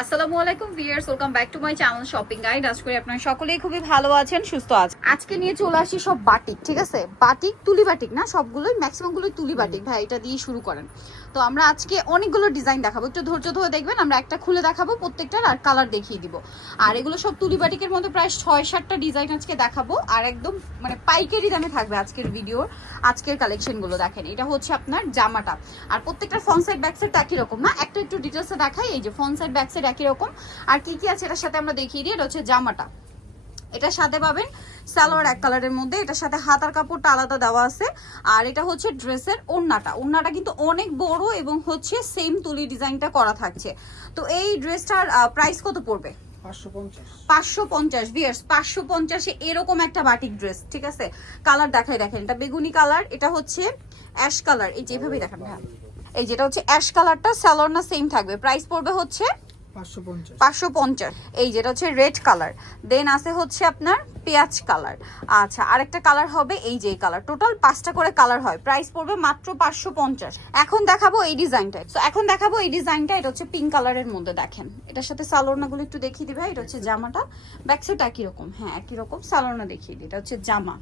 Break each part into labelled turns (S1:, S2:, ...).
S1: আসসালামু আলাইকুম viewers welcome back to my channel shopping guide. আজ করে আপনারা সকলেই খুবই ভালো আছেন, সুস্থ আছেন। আজকে নিয়ে চলে আসি সব বাটিক, ঠিক আছে? বাটিক, তুলি বাটিক না? সবগুলোই ম্যাক্সিমাম গুলোই তুলি বাটিক। ভাই, এটা দিয়ে শুরু করেন। তো আমরা আজকে অনেকগুলো ডিজাইন দেখাবো। একটু ধৈর্য ধরে দেখবেন, আমরা একটা খুলে দেখাবো, প্রত্যেকটার আর কালার দেখিয়ে দিব। আর এগুলো সব তুলি বাটিকের মধ্যে প্রায় ছয় সাতটা ডিজাইন আজকে দেখাবো। আর একদম মানে পাইকারি দামে থাকবে আজকের ভিডিওর আজকের কালেকশনগুলো দেখেন। এটা হচ্ছে আপনার জামাটা। আর প্রত্যেকটা ফ্রন্ট সাইড ব্যাক সাইড একই রকম, না? একটা একটু ডিটেলসে দেখাই, এই যে ফ্রন্ট সাইড ব্যাক সাইড একই রকম। আর কি কি আছে এটার সাথে আমরা দেখিয়ে দিই, এটা হচ্ছে জামাটা। এটার সাথে পাবেন সালোয়ার এক কালারের মধ্যে এটার সাথে হাতার কাপড়টা আলাদা দেওয়া আছে। আর এটা হচ্ছে ড্রেসের ওড়নাটা। ওড়নাটা কিন্তু অনেক বড় এবং হচ্ছে সেম তুলি ডিজাইনটা করা থাকছে। তো এই ড্রেসটার প্রাইস কত পড়বে?
S2: পাঁচশো পঞ্চাশ।
S1: পাঁচশো পঞ্চাশ পাঁচশো পঞ্চাশে এরকম একটা বাটিক ড্রেস ঠিক আছে? কালার দেখাই দেখেন এটা বেগুনি কালার এটা হচ্ছে অ্যাশ কালার এই দেখেন হ্যাঁ এই যেটা হচ্ছে অ্যাশ কালারটা স্যালোর না সেম থাকবে। প্রাইস পড়বে হচ্ছে
S2: পাঁচশো পঞ্চাশ।
S1: এই হচ্ছে রেড কালার। দেন আছে হচ্ছে আপনার পেঁয়াজ কালার। আচ্ছা কালার হবে এই যে কালার। টোটাল পাঁচটা করে কালার হয়। প্রাইস পড়বে মাত্র পাঁচশো পঞ্চাশ। এখন দেখাবো এই ডিজাইনটা। এখন দেখাবো এই ডিজাইনটা। এটা হচ্ছে পিঙ্ক কালারের মধ্যে দেখেন। এটার সাথে একটু দেখিয়ে দিবে এটা হচ্ছে জামাটা। ব্যাক সাইড একই রকম। হ্যাঁ একই রকম। সালোনা দেখিয়ে দিই। এটা হচ্ছে জামা।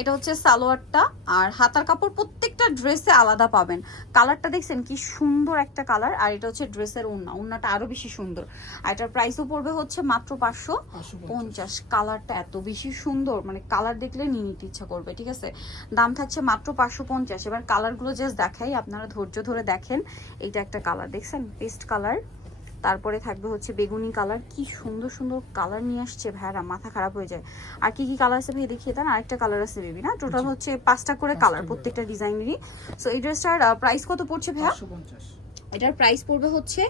S1: এটা হচ্ছে সালোয়ারটা আর হাতার কাপড় প্রত্যেকটা ড্রেসে আলাদা পাবেন। কালারটা দেখছেন কি সুন্দর একটা কালার আর এটা হচ্ছে ড্রেসের ওড়না ওড়নাটা আরও বেশি সুন্দর। আর এটার প্রাইসও পড়বে হচ্ছে মাত্র পাঁচশো
S2: পাঁচশো
S1: পঞ্চাশ। কালারটা এত বেশি সুন্দর মানে কালার দেখলে নিয়ে নিতে ইচ্ছা করবে ঠিক আছে? দাম থাকছে মাত্র পাঁচশো পঞ্চাশ। এবার কালারগুলো জাস্ট দেখাই আপনারা ধৈর্য ধরে দেখেন এইটা একটা কালার দেখছেন? পেস্ট কালার তারপরে থাকবে হচ্ছে বেগুনি কালার কি সুন্দর সুন্দর কালার নিয়ে আসছে ভাইরা মাথা খারাপ হয়ে যায়। আর কি কি কালার আছে ভাই দেখিয়ে দেন? আরেকটা কালার আছে বেবি না? টোটাল হচ্ছে পাঁচটা করে কালার প্রত্যেকটা ডিজাইনেরই। সো এই ড্রেসটার প্রাইস কত পড়ছে ভাইয়া? এটার প্রাইস পড়বে হচ্ছে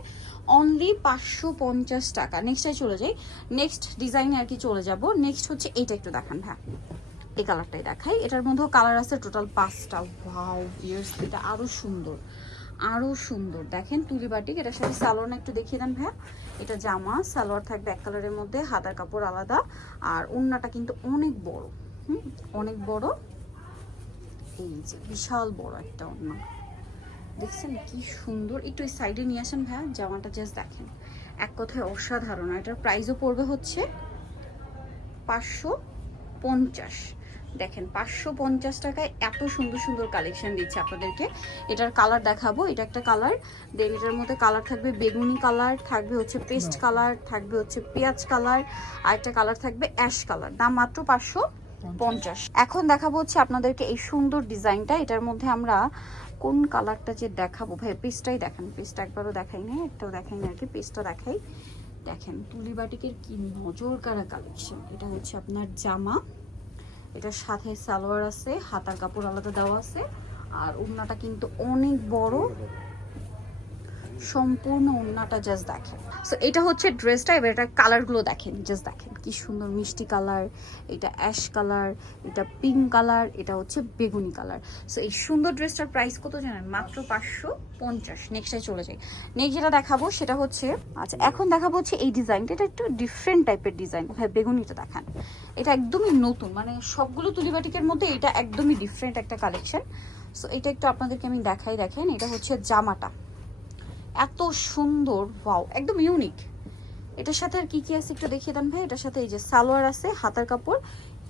S1: অনলি পাঁচশো পঞ্চাশ টাকা। নেক্সটটাই চলে যাই। নেক্সট ডিজাইনে আর কি চলে যাব। নেক্সট হচ্ছে এইটা একটু দেখান হ্যাঁ এই কালারটাই দেখাই। এটার মধ্যেও কালার আছে টোটাল পাঁচটা। ওয়াও ইয়ার্স এটা আরও সুন্দর। আরও সুন্দর। দেখেন তুলি বাটিক, এটার সাথে সালোয়ার একটু দেখিয়ে দেন ভাইয়া। এটা জামা, সালোয়ার থাকবে এক কালারের মধ্যে, হাতার কাপড় আলাদা। আর ওড়নাটা কিন্তু অনেক বড়, হুম? অনেক বড়। এই যে বিশাল বড় একটা ওড়না। দেখছেন কি সুন্দর? একটু এই সাইডে নিয়ে আসেন ভাইয়া, জামাটা জাস্ট দেখেন। এক কথায় অসাধারণ। এটার প্রাইসও পড়বে হচ্ছে পাঁচশো পঞ্চাশ। দেখেন পাঁচশো পঞ্চাশ টাকায় এত সুন্দর সুন্দর কালেকশন দিচ্ছে আপনাদেরকে। এটার কালার দেখাবো এটা একটা কালার দেন এটার মধ্যে কালার থাকবে বেগুনি কালার থাকবে হচ্ছে পেস্ট কালার থাকবে হচ্ছে পেঁয়াজ কালার আর একটা কালার থাকবে অ্যাশ কালার দাম মাত্র পাঁচশো পঞ্চাশ। এখন দেখাবো হচ্ছে আপনাদেরকে এই সুন্দর ডিজাইনটা। এটার মধ্যে আমরা কোন কালারটা যে দেখাবো ভাই পিসটাই দেখান। পিসটা একবারও দেখাই না একটাও দেখাই না আর কি পিসটা দেখাই। দেখেন তুলি বাটিকের কি নজর কারা কালেকশন এটা হচ্ছে আপনার জামা। এটার সাথে সালোয়ার আছে হাতার কাপড় আলাদা দেওয়া আছে। আর ওড়নাটা কিন্তু অনেক বড়। সম্পূর্ণ ওড়নাটা জাস্ট দেখেন। সো এটা হচ্ছে ড্রেসটা এবার এটা কালারগুলো দেখেন জাস্ট দেখেন। কি সুন্দর মিষ্টি কালার এটা অ্যাশ কালার এটা পিঙ্ক কালার এটা হচ্ছে বেগুনি কালার সো এই সুন্দর ড্রেসটার প্রাইস কত জানেন? মাত্র পাঁচশো পঞ্চাশ। নেক্সটে চলে যাই। নেক্সট যেটা দেখাবো, সেটা হচ্ছে আচ্ছা এখন দেখাবো হচ্ছে এই ডিজাইনটা এটা একটু ডিফারেন্ট টাইপের ডিজাইন ভাই, বেগুনিটা দেখান। এটা একদমই নতুন মানে সবগুলো তুলিবাটিকের মধ্যে এটা একদমই ডিফারেন্ট একটা কালেকশন সো এটা একটু আপনাদেরকে আমি দেখাই, দেখেন। এটা হচ্ছে জামাটা। এত সুন্দর, ওয়াও, একদম ইউনিক এটার সাথে আর কি কি আছে একটু দেখিয়ে দেন ভাই? এটার সাথে এই যে সালোয়ার আছে, হাতার কাপড়।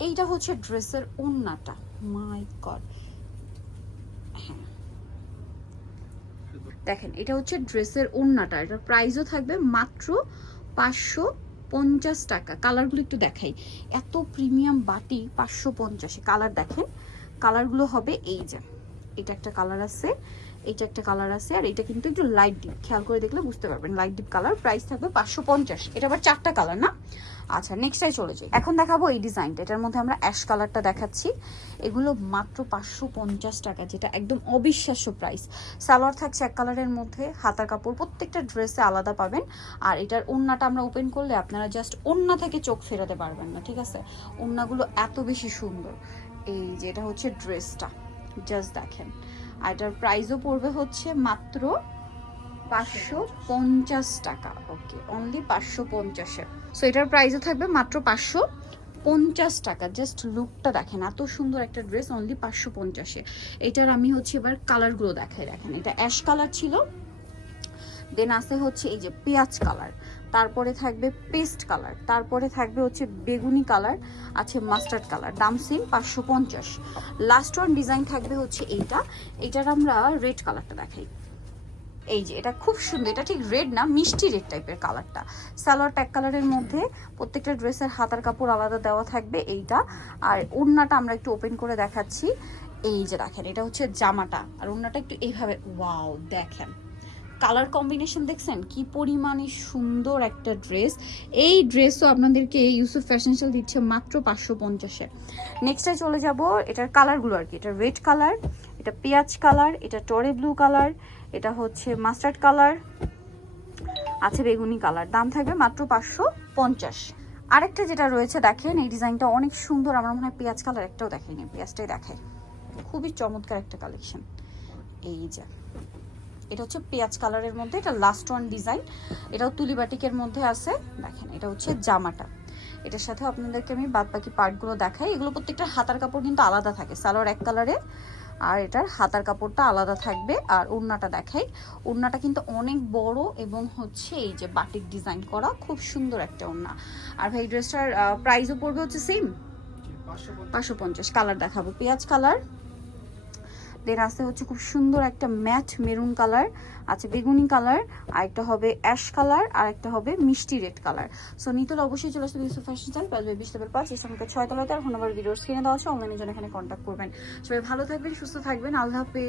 S1: এইটা হচ্ছে ড্রেসের ওন্নাটা। মাই গড হ্যাঁ। দেখেন, এটা হচ্ছে ড্রেসের ওন্নাটা। এটার প্রাইসও থাকবে মাত্র পাঁচশো পঞ্চাশ টাকা। কালারগুলো একটু দেখাই। এত প্রিমিয়াম বাটি, পাঁচশো পঞ্চাশে। কালার দেখেন। কালারগুলো হবে এই যে। এটা একটা কালার আছে। এটা একটা কালার আছে আর এটা কিন্তু একটু লাইট ডিপ খেয়াল করে দেখলে বুঝতে পারবেন। লাইট ডিপ কালার প্রাইস থাকবে পাঁচশো পঞ্চাশ। এটা আবার চারটা কালার না? আচ্ছা নেক্সটাই চলে যাই। এখন দেখাবো এই ডিজাইনটা এটার মধ্যে আমরা অ্যাশ কালারটা দেখাচ্ছি। এগুলো মাত্র পাঁচশো পঞ্চাশ টাকা, যেটা একদম অবিশ্বাস্য প্রাইস সালোয়ার থাকছে এক কালারের মধ্যে, হাতার কাপড়, প্রত্যেকটা ড্রেসে আলাদা পাবেন। আর এটার ওন্নাটা আমরা ওপেন করলে আপনারা জাস্ট ওন্না থেকে চোখ ফেরাতে পারবেন না, ঠিক আছে? ওন্নাগুলো এত বেশি সুন্দর। এই যে এটা হচ্ছে ড্রেসটা জাস্ট দেখেন। আর এটার প্রাইসও পড়বে হচ্ছে মাত্র পাঁচশো পঞ্চাশ টাকা। ওকে অনলি পাঁচশো পঞ্চাশে সো এটার প্রাইসও থাকবে মাত্র পাঁচশো পঞ্চাশ টাকা। জাস্ট লুকটা দেখেন, এত সুন্দর একটা ড্রেস অনলি পাঁচশো পঞ্চাশে এটার আমি হচ্ছে এবার কালারগুলো দেখাই, দেখেন। এটা অ্যাশ কালার ছিল দেন আছে হচ্ছে এই যে পেঁয়াজ কালার তারপরে থাকবে পেস্ট কালার তারপরে থাকবে হচ্ছে বেগুনি কালার আছে মাস্টার্ড কালার দাম সেম পাঁচশো পঞ্চাশ। লাস্ট ওয়ান ডিজাইন থাকবে হচ্ছে এইটা এটার আমরা রেড কালারটা দেখাই। এই যে, এটা খুব সুন্দর, এটা ঠিক রেড না, মিষ্টি রেড টাইপের কালারটা সালোয়ার প্যাক কালারের মধ্যে প্রত্যেকটা ড্রেসের হাতার কাপড় আলাদা দেওয়া থাকবে এইটা। আর ওড়নাটা আমরা একটু ওপেন করে দেখাচ্ছি। এই যে দেখেন, এটা হচ্ছে জামাটা, আর ওড়নাটা একটু এইভাবে ওয়াও দেখেন। কালার কম্বিনেশন দেখছেন? কি পরিমাণে সুন্দর একটা ড্রেস এই ড্রেসও আপনাদেরকে ইউসুফ ফ্যাশন সেল দিচ্ছে মাত্র পাঁচশো পঞ্চাশে। নেক্সটে চলে যাব, এটার কালারগুলো আর কি। এটা রেড কালার এটা পেঁয়াজ কালার এটা টরে ব্লু কালার এটা হচ্ছে মাস্টার্ড কালার আছে বেগুনি কালার দাম থাকবে মাত্র পাঁচশো পঞ্চাশ। আরেকটা যেটা রয়েছে, দেখেন, এই ডিজাইনটা অনেক সুন্দর। আমার মনে হয় পেঁয়াজ কালার একটাও দেখেনি। পেঁয়াজটাই দেখাই। খুবই চমৎকার একটা কালেকশন এই যে। এটা হচ্ছে পেঁয়াজ কালারের মধ্যে এটা লাস্ট ওয়ান ডিজাইন এটাও তুলি বাটিকের মধ্যে আছে। দেখেন এটা হচ্ছে জামাটা। এটার সাথে আপনাদেরকে আমি বাদ বাকি পার্টগুলো দেখাই। এগুলো প্রত্যেকটা হাতার কাপড় কিন্তু আলাদা থাকে সালোয়ার এক কালারে আর এটার হাতার কাপড়টা আলাদা থাকবে। আর ওড়নাটা দেখাই। ওড়নাটা কিন্তু অনেক বড় এবং হচ্ছে এই যে বাটিক ডিজাইন করা খুব সুন্দর একটা ওড়না। আর ভাই ড্রেসটার প্রাইসও পড়বে হচ্ছে সেম
S2: পাঁচশো পঞ্চাশ।
S1: পাঁচশো পঞ্চাশ। কালার দেখাবো। পেঁয়াজ কালার দেন আছে হচ্ছে খুব সুন্দর একটা ম্যাট মেরুন কালার, আছে বেগুনি কালার আর একটা হবে অ্যাশ কালার আর একটা হবে মিষ্টি রেড কালার। সো নিতলে, অবশ্যই চলে আসবে ইউসুফ ফ্যাশন চাল পাঁচ বিশ লেভেল পাঁচ ইসলামকে ছয় তলাতে আর এখন আবার ভিডিওর স্ক্রিনে দেওয়া আছে অনলাইনে জন্য এখানে কন্ট্যাক্ট করবেন। সবাই ভালো থাকবেন, সুস্থ থাকবেন, আল্লাহ হাফেজ।